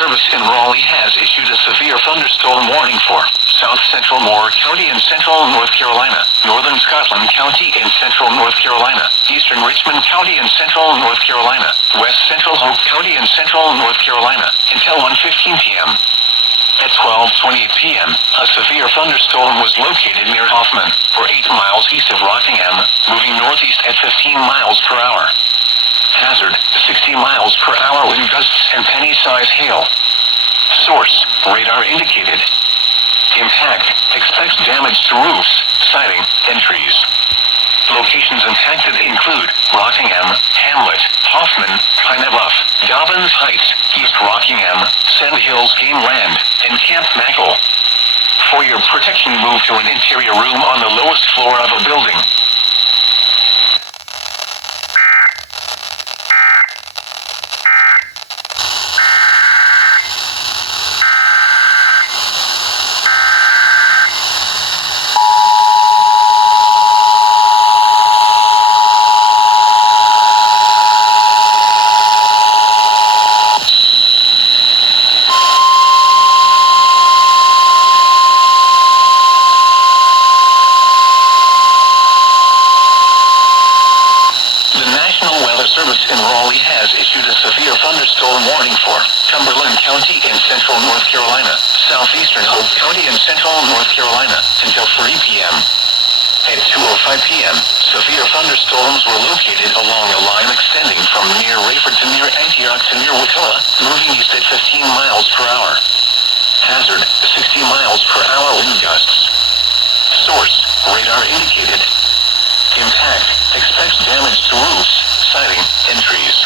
Service in Raleigh has issued a severe thunderstorm warning for South Central Moore County in central North Carolina, Northern Scotland County in central North Carolina, Eastern Richmond County in central North Carolina, West Central Hope County in central North Carolina, until 1:15 p.m. At 12:28 p.m., a severe thunderstorm was located near Hoffman, or 8 miles east of Rockingham, moving northeast at 15 miles per hour. Hazard, 60 miles per hour wind gusts and penny-size hail. Source, radar indicated. Impact, expects damage to roofs, siding, and trees. Locations impacted include Rockingham, Hamlet, Hoffman, Pine Bluff, Dobbins Heights, East Rockingham, Sandhills Game Land, and Camp Mackle. For your protection, move to an interior room on the lowest floor of a building. Service in Raleigh has issued a severe thunderstorm warning for Cumberland County in central North Carolina, southeastern Hope County in central North Carolina, until 3 p.m. At 2:05 p.m., severe thunderstorms were located along a line extending from near Rayford to near Antioch to near Wacoa, moving east at 15 miles per hour. Hazard, 60 miles per hour wind gusts. Source, radar indicated. Impact, expects damage to roofs, siding, and trees.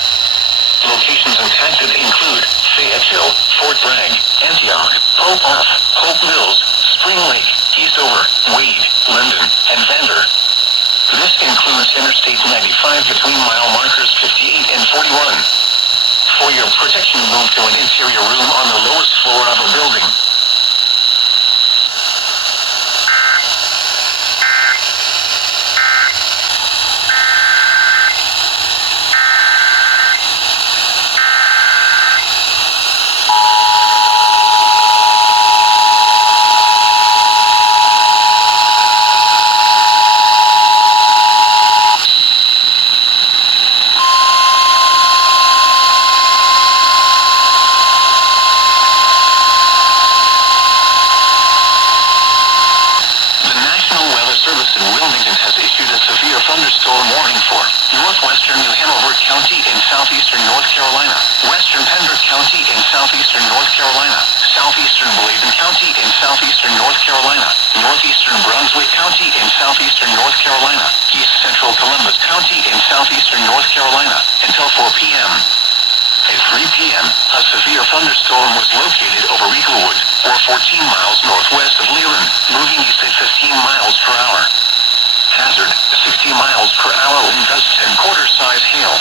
Locations impacted include Fayetteville, Fort Bragg, Antioch, Hope Off, Hope Mills, Spring Lake, Eastover, Wade, Linden, and Vander. This includes Interstate 95 between mile markers 58 and 41. For your protection, move to an interior room on the lowest floor of a building. Thunderstorm warning for northwestern New Hanover County in southeastern North Carolina, western Pembroke County in southeastern North Carolina, southeastern Bladen County in southeastern North Carolina, northeastern Brunswick County in southeastern North Carolina, east central Columbus County in southeastern North Carolina, until 4 p.m. At 3 p.m., a severe thunderstorm was located over Eaglewood, or 14 miles northwest of Leland, moving east at 15 miles per hour. Hazard, 60 miles per hour wind gusts and quarter-size hail.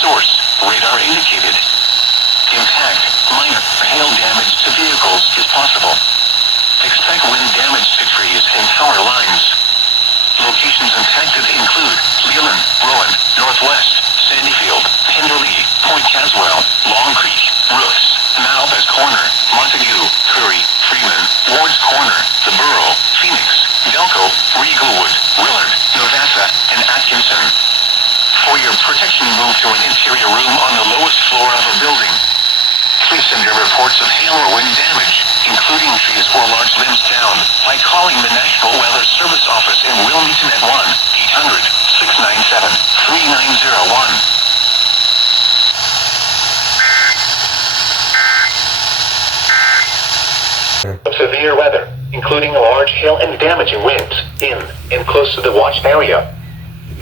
Source, radar indicated. Impact, minor hail damage to vehicles is possible. Expect wind damage to trees and power lines. Locations impacted include Leland, Rowan, Northwest, Sandyfield, Hinderlee, Point Caswell, Long Creek, Roofs, Malbas Corner, Montague, Curry, Freeman, Ward's Corner, The Borough, Phoenix, Delco, Regalwood, Willard, Novassa, and Atkinson. For your protection, move to an interior room on the lowest floor of a building. Please send your reports of hail or wind damage, including trees or large limbs down, by calling the National Weather Service office in Wilmington at 1-800-697-3901. Severe weather, including large hail and damaging winds, in and close to the watch area.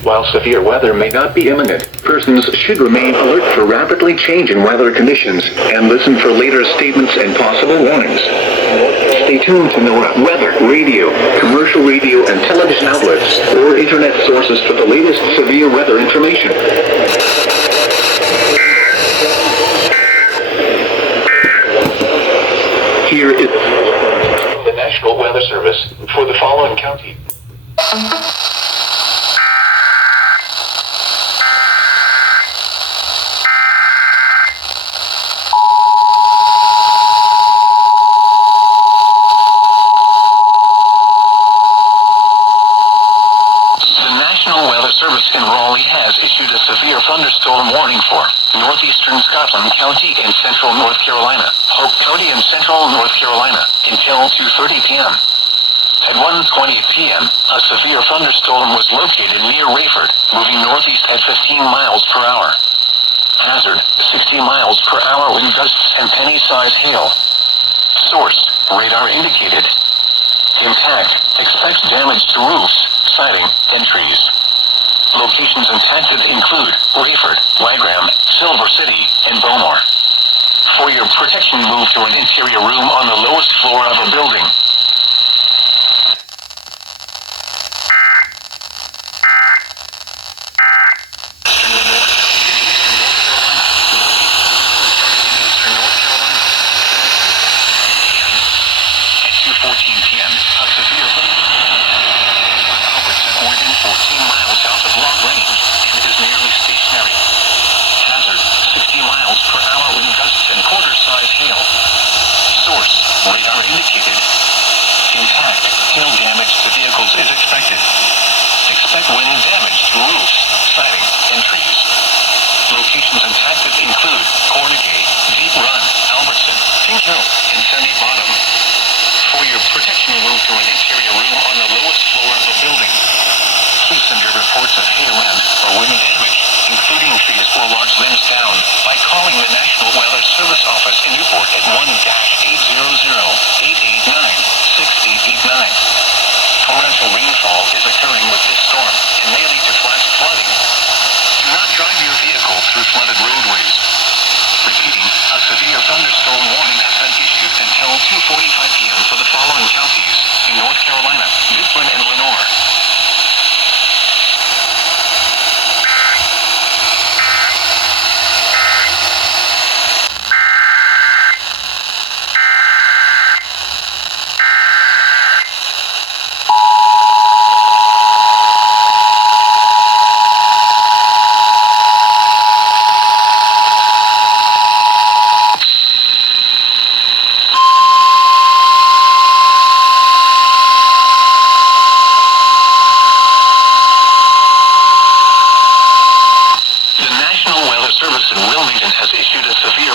While severe weather may not be imminent, persons should remain alert for rapidly changing weather conditions and listen for later statements and possible warnings. Stay tuned to NOAA weather, radio, commercial radio and television outlets, or internet sources for the latest severe weather information. Here is the National Weather Service for the following county. thunderstorm warning for northeastern Scotland County and central North Carolina, Hope County and central North Carolina, until 2:30 p.m. At 1:20 p.m., a severe thunderstorm was located near Rayford, moving northeast at 15 miles per hour. Hazard, 60 miles per hour wind gusts and penny-size hail. Source, radar indicated. Intact, expect damage to roofs, siding, and trees. Locations impacted include Rayford, Wagram, Silver City, and Beaumont. For your protection, move to an interior room on the lowest floor of a building. Radar indicated. Intact, hail damage to vehicles is expected. Expect wind damage to roofs, siding, and trees. Locations impacted include Cornegay, Deep Run, Albertson, Pink Hill, and Sunny Bottom. For your protection, move to an interior room on the lowest floor of a building. Please send your reports of hail and or wind damage, including trees or large limbs down, by calling the National Weather Service Office in Newport at 1-800-889-6889. Torrential rainfall is occurring with this storm and may lead to flash flooding. Do not drive your vehicle through flooded roadways. Repeating, a severe thunderstorm warning has been issued until 2:45 p.m. for the following counties in North Carolina, Mifflin, and Lenore.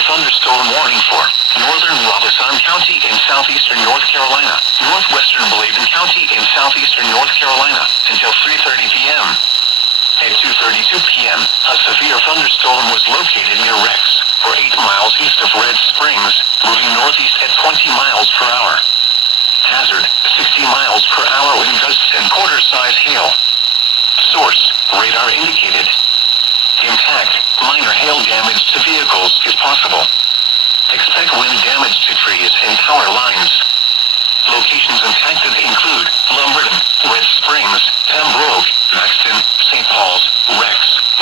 Thunderstorm warning for northern Robeson County in southeastern North Carolina, northwestern Bladen County in southeastern North Carolina, until 3:30 p.m. At 2:32 p.m., a severe thunderstorm was located near Rex, or 8 miles east of Red Springs, moving northeast at 20 miles per hour. Hazard, 60 miles per hour wind gusts and quarter-size hail. Source, radar indicated. Intact, minor hail damage to vehicles is possible. Expect wind damage to trees and power lines. Locations impacted include Lumberton, Red Springs, Pembroke, Maxton, St. Paul's, Rex,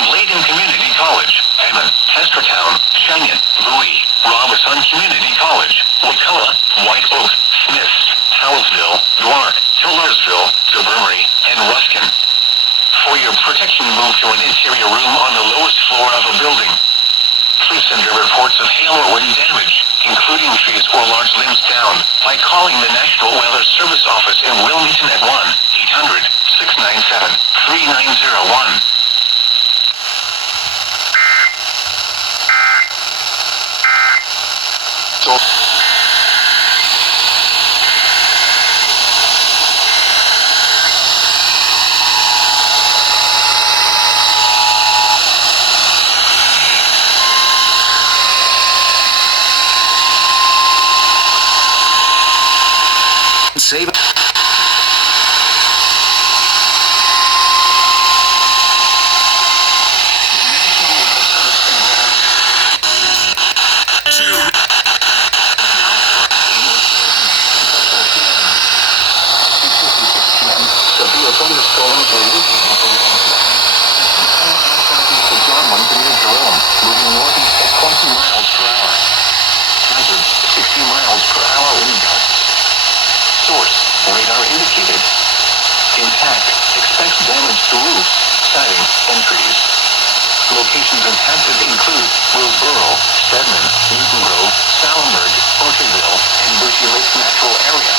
Bladen Community College, Hammond, Chestertown, Cheyenne, Bowie, Robeson Community College, Wakulla, White Oak, Smiths, Howellsville, Dwark, Hillersville, Sobermery, and Ruskin. For your protection, move to an interior room on the lowest floor of a building. Please send your reports of hail or wind damage, including trees or large limbs down, by calling the National Weather Service Office in Wilmington at 1-800-697-3901. Save it. Radar indicated. Intact. Expects damage to roofs, siding, and trees. Locations impacted include Roseboro, Stedman, Newton Grove, Salenberg, Orchardville, and Bushy Lake Natural Area.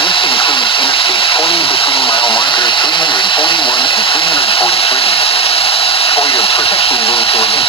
This includes Interstate 40 between mile markers 341 and 343. For your protection, move to an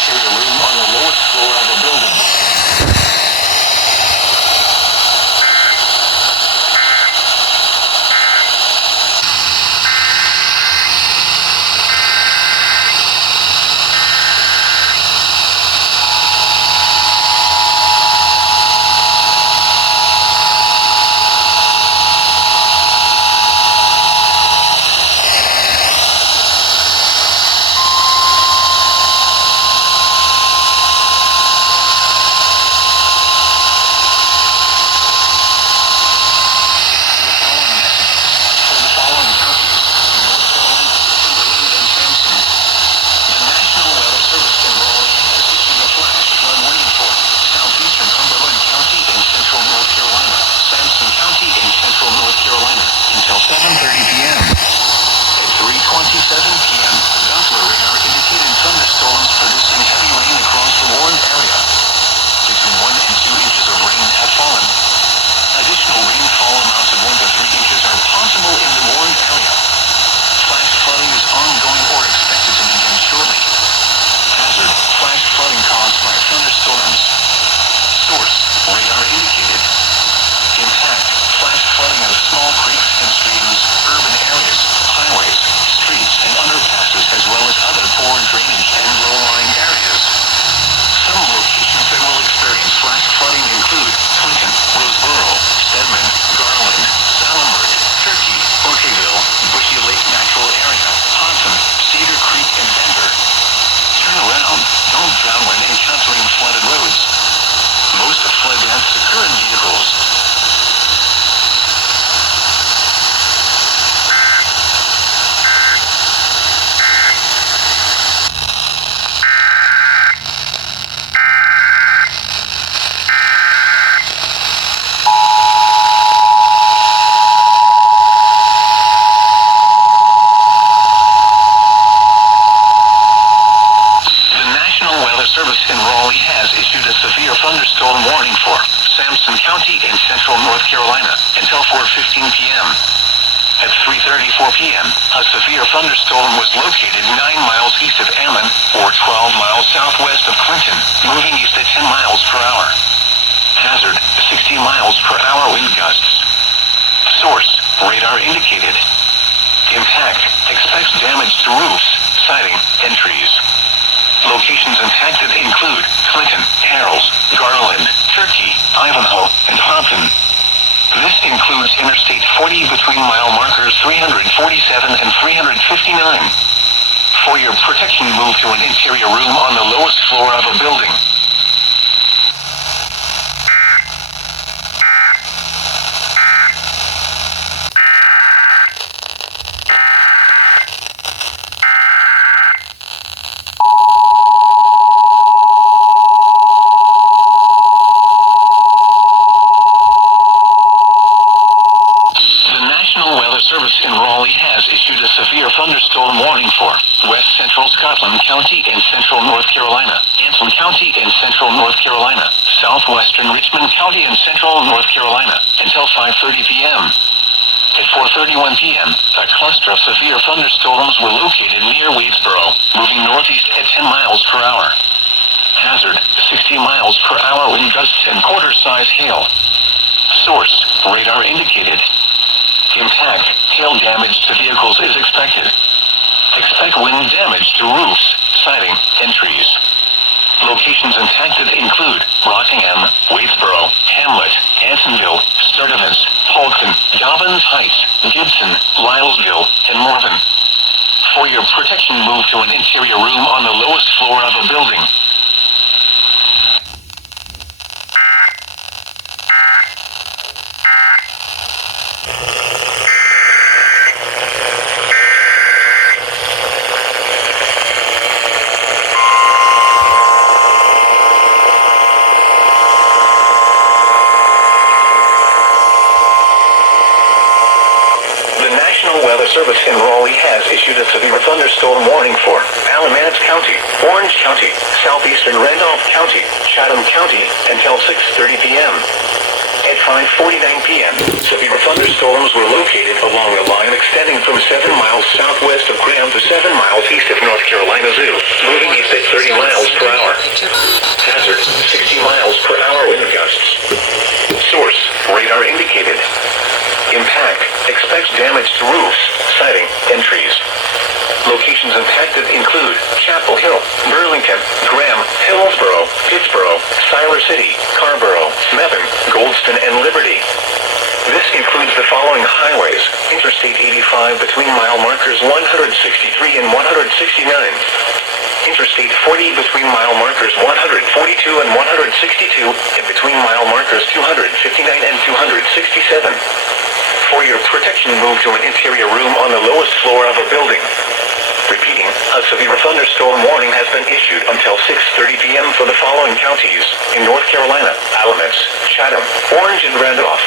Charleston County in central North Carolina until 4:15 p.m. At 3:34 p.m., a severe thunderstorm was located 9 miles east of Ammon, or 12 miles southwest of Clinton, moving east at 10 miles per hour. Hazard, 60 miles per hour wind gusts. Source, radar indicated. Impact, expects damage to roofs, siding, and trees. Locations impacted include Clinton, Harrells, Garland, Turkey, Ivanhoe, and Hopton. This includes Interstate 40 between mile markers 347 and 359. For your protection, move to an interior room on the lowest floor of a building. Service in Raleigh has issued a severe thunderstorm warning for West Central Scotland County in central North Carolina, Anson County in central North Carolina, southwestern Richmond County in central North Carolina, until 5:30 p.m. At 4:31 p.m., a cluster of severe thunderstorms were located near Wadesboro, moving northeast at 10 miles per hour. Hazard, 60 miles per hour wind gusts and quarter-size hail. Source, radar indicated. Impact, hail damage to vehicles is expected. Expect wind damage to roofs, siding, and trees. Locations impacted include Rockingham, Wadesboro, Hamlet, Hansonville, Sturtevant, Polkton, Dobbins Heights, Gibson, Lylesville, and Morven. For your protection, move to an interior room on the lowest floor of a building. Weather Service in Raleigh has issued a severe thunderstorm warning for Alamance County, Orange County, southeastern Randolph County, Chatham County, until 6:30 p.m. At 5:49 p.m., severe thunderstorms were located along a line extending from 7 miles southwest of Graham to 7 miles east of North Carolina Zoo, moving east at 30 miles per hour. Hazard, 60 miles per hour wind gusts. Source, radar indicated. Impact, expects damage to roofs, siding, and trees. Locations impacted include Chapel Hill, Burlington, Graham, Hillsboro, Pittsboro, Siler City, Carrboro, Mebane, Goldston, and Liberty. This includes the following highways: Interstate 85 between mile markers 163 and 169. Interstate 40 between mile markers 142 and 162, and between mile markers 259 and 267. For your protection, move to an interior room on the lowest floor of a building. Repeating, a severe thunderstorm warning has been issued until 6:30 p.m. for the following counties in North Carolina: Alamance, Chatham, Orange, and Randolph.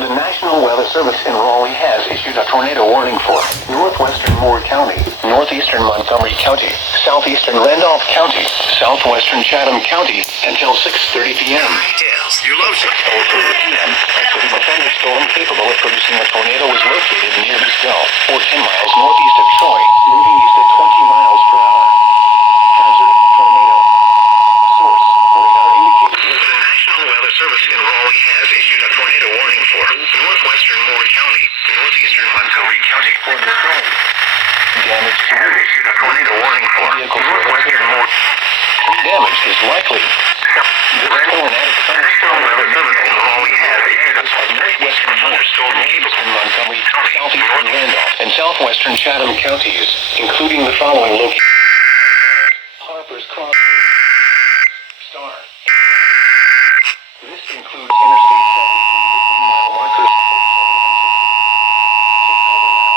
The National Weather Service in Raleigh has issued a tornado warning for northwestern Moore County, northeastern Montgomery County, southeastern Randolph County, southwestern Chatham County, until 6:30 p.m. Details, your low 6:30 p.m. A severe thunderstorm capable of producing a tornado was located near Bisbell, or 10 miles northeast of Troy, moving east at 20 miles per hour. Hazard, tornado. Source, radar indicated. The National Weather Service in Raleigh has issued a tornado warning for northwestern Moore County, northeastern Montgomery County, for the storm. Damage to has issued a tornado warning for northwestern Moore. Tree damage is likely. This tornadic thunderstorm weather service in Raleigh has issued a northwestern thunderstorm in Montgomery, southeastern Randolph, and southwestern Chatham counties, including the following locations: Harper's Crossroads, Star. This includes Interstate 73 between mile markers 47 and 60. Take cover now.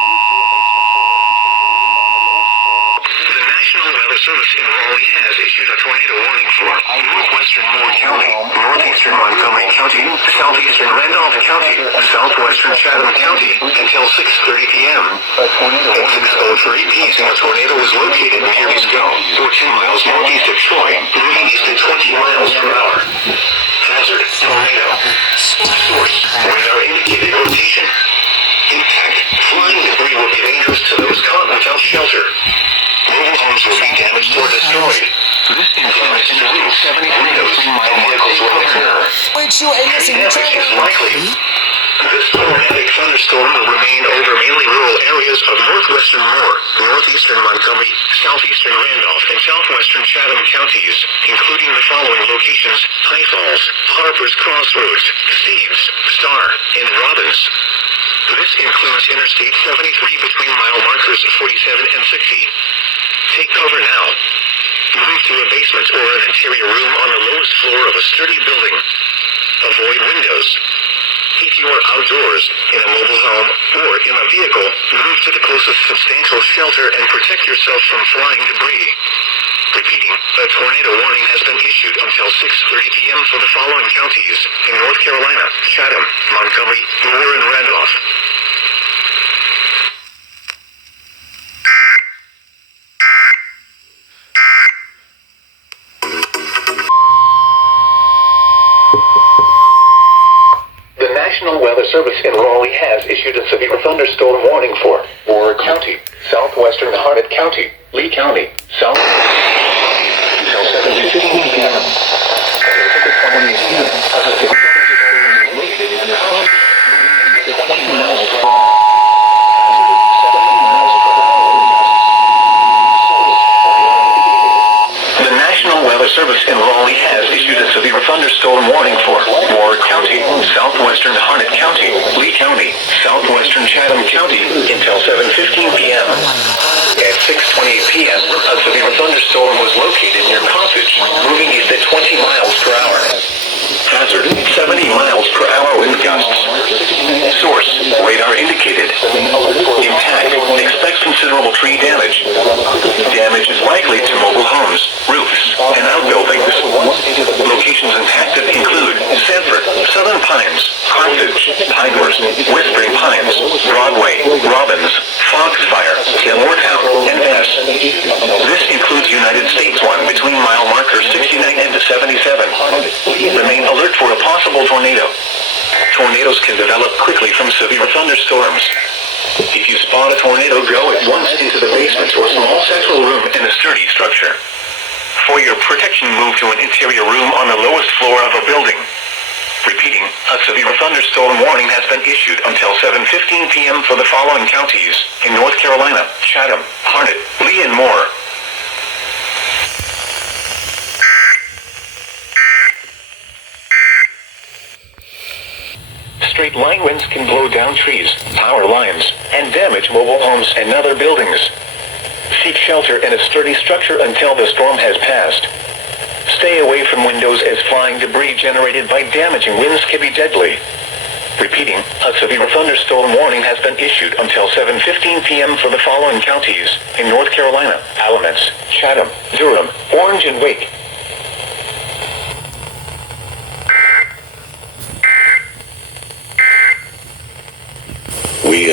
Move to a basement or an interior room on the lowest floor. The National Weather Service in Raleigh has issued a tornado warning for northwestern Moore County, northeastern Montgomery County, southeastern Randolph County, southwestern Chatham County until 6:30 p.m. At 6:03 p.m. a tornado was located near Bisco, 14 miles northeast of Troy, moving east at 20 miles per hour. Hazard, tornado. Source, radar indicated rotation. Impact, flying debris will be dangerous to those caught without shelter. Mobile homes will be damaged or destroyed. This includes streets, windows, and vehicles will occur. Damage is likely. This tornadic thunderstorm will remain over mainly rural areas of northwestern Moore, northeastern Montgomery, southeastern Randolph, and southwestern Chatham counties, including the following locations: High Falls, Harper's Crossroads, Steves, Star, and Robbins. This includes Interstate 73 between mile markers 47 and 60. Take cover now. Move to a basement or an interior room on the lowest floor of a sturdy building. Avoid windows. If you are outdoors, in a mobile home, or in a vehicle, move to the closest substantial shelter and protect yourself from flying debris. Repeating, a tornado warning has been issued until 6:30 p.m. for the following counties in North Carolina: Chatham, Montgomery, Moore, and Randolph. The National Weather Service in Raleigh has issued a severe thunderstorm warning for Moore County, southwestern Harnett County, Lee County, south until 7:15 p.m. The National Weather Service in Raleigh has issued a severe thunderstorm warning for Moore County, southwestern Harnett County, Lee County, southwestern Chatham County until 7:15 p.m. At 6:28 p.m., a severe thunderstorm was located near Carthage, moving east at 20 miles per hour. Hazard, 70 miles per hour wind gusts. Source, radar indicated. Impact, expect considerable tree damage. Damage is likely to mobile homes, roofs, and outbuildings. Locations impacted include Sanford, Southern Pines, Carthage, Pinehurst, Whispering Pines, Broadway, Robbins, Foxfire, Gilmoretown, and Vess. This includes United States 1 between mile markers 69 and 77. Remain alert for a possible tornado. Tornadoes can develop quickly from severe thunderstorms. If you spot a tornado, go at once into the basement or small central room in a sturdy structure. For your protection, move to an interior room on the lowest floor of a building. Repeating, a severe thunderstorm warning has been issued until 7:15 p.m. for the following counties in North Carolina: Chatham, Harnett, Lee, and Moore. Straight line winds can blow down trees, power lines, and damage mobile homes and other buildings. Seek shelter in a sturdy structure until the storm has passed. Stay away from windows as flying debris generated by damaging winds can be deadly. Repeating, a severe thunderstorm warning has been issued until 7:15 p.m. for the following counties in North Carolina: Alamance, Chatham, Durham, Orange, and Wake. We